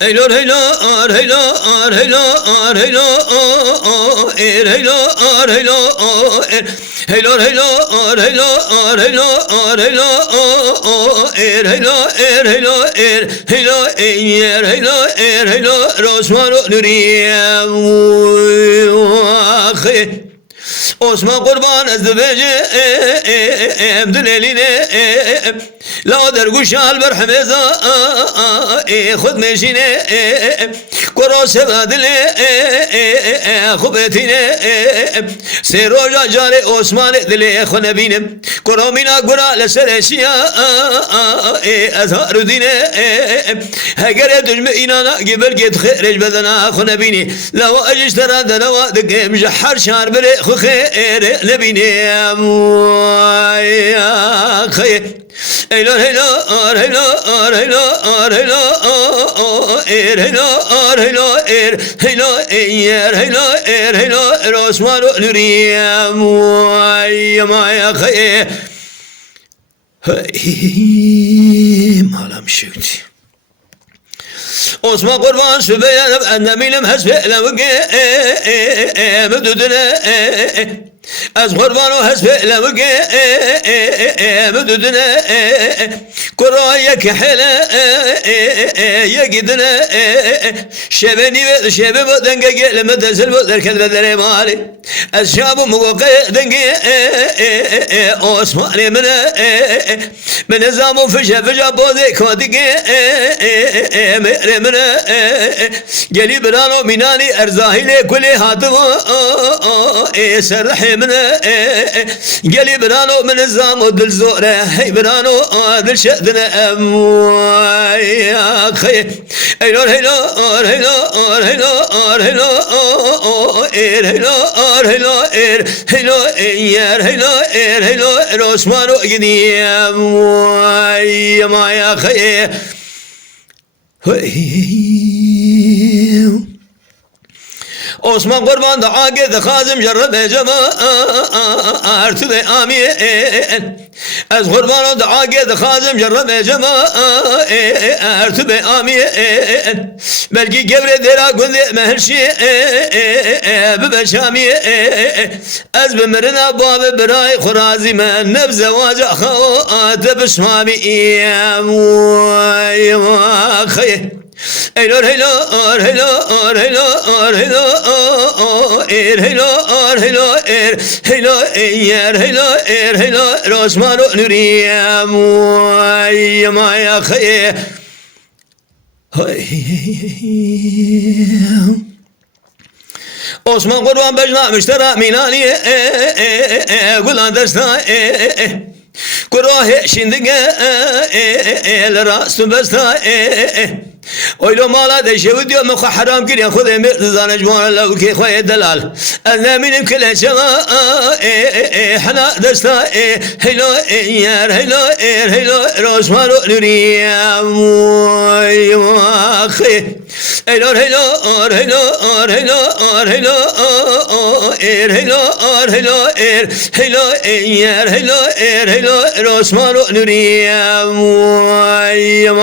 Eylor heylar heylar heylar heylar er heylar heylar er heylar heylar heylar heylar heylar er heylar heylar er heylar heylar heylar Osman Nuriye Osman kurban ezbece emdül eline la derguşal berhmeza خود مشینه کرا سبادله خوبتینه سه روزا جار عثمان دل خونه بینم کرا مینا کرا لسرشیا ازهار دینه اگر دجم اینانا قبل گت خرج بدنا خونه بینی لو اجش ترى دنوا دقم جحر شهر بره خو خير نبینه يا خير Eylor heylar heylar heylar heylar er heylar heylar er heylar heylar heylar Osman Nuriye maya khaye malam şevti Osman kurban sübeyanım ennemilim hesbeylem müdüdüne از قربان و حسب لمگه مدودنا قرايك حلا يقدنا شبني شباب دنگه لما تنزل بدر كذب دري مالي الشاب موقع دنگه عثمان من نظام فجا بودي كودي من قلي برانو مناني ارزاهي كل هاتم سرحي من قلي برانو من الزام ودل زوره هي برانو دل شدنا يا خي هيلور هيلور هيلور هيلور هيلور هيلور هيلور هيلور هيلور عثمان قديم يا خي Osman kurban da agede khazım jarrabe cema artıbe amin az kurban da agede khazım jarrabe cema artıbe amin belki gevre dera günde meherşi be şami az bemerina bab biray khurazi men nebze vaca khat bismami ya khayr Eylor heylar heylar heylar heylar er heylar heylar er heylar heylar Osman Nuriye maya khaye Osman kurban becnamıştara minaniye gulan dersta Kurahe şimdi el rastu besta Oylo mala deşevi diyor muka haram kirya Khude mirtizan ecmana lahu ki khoye delal Elne minim kile şema Hana desta Heylo yer heylo er heylo Osman Nuriye Eylor heylar heylar heylar heylar er heylar heylar er heylar heylar Osman Nuriye maya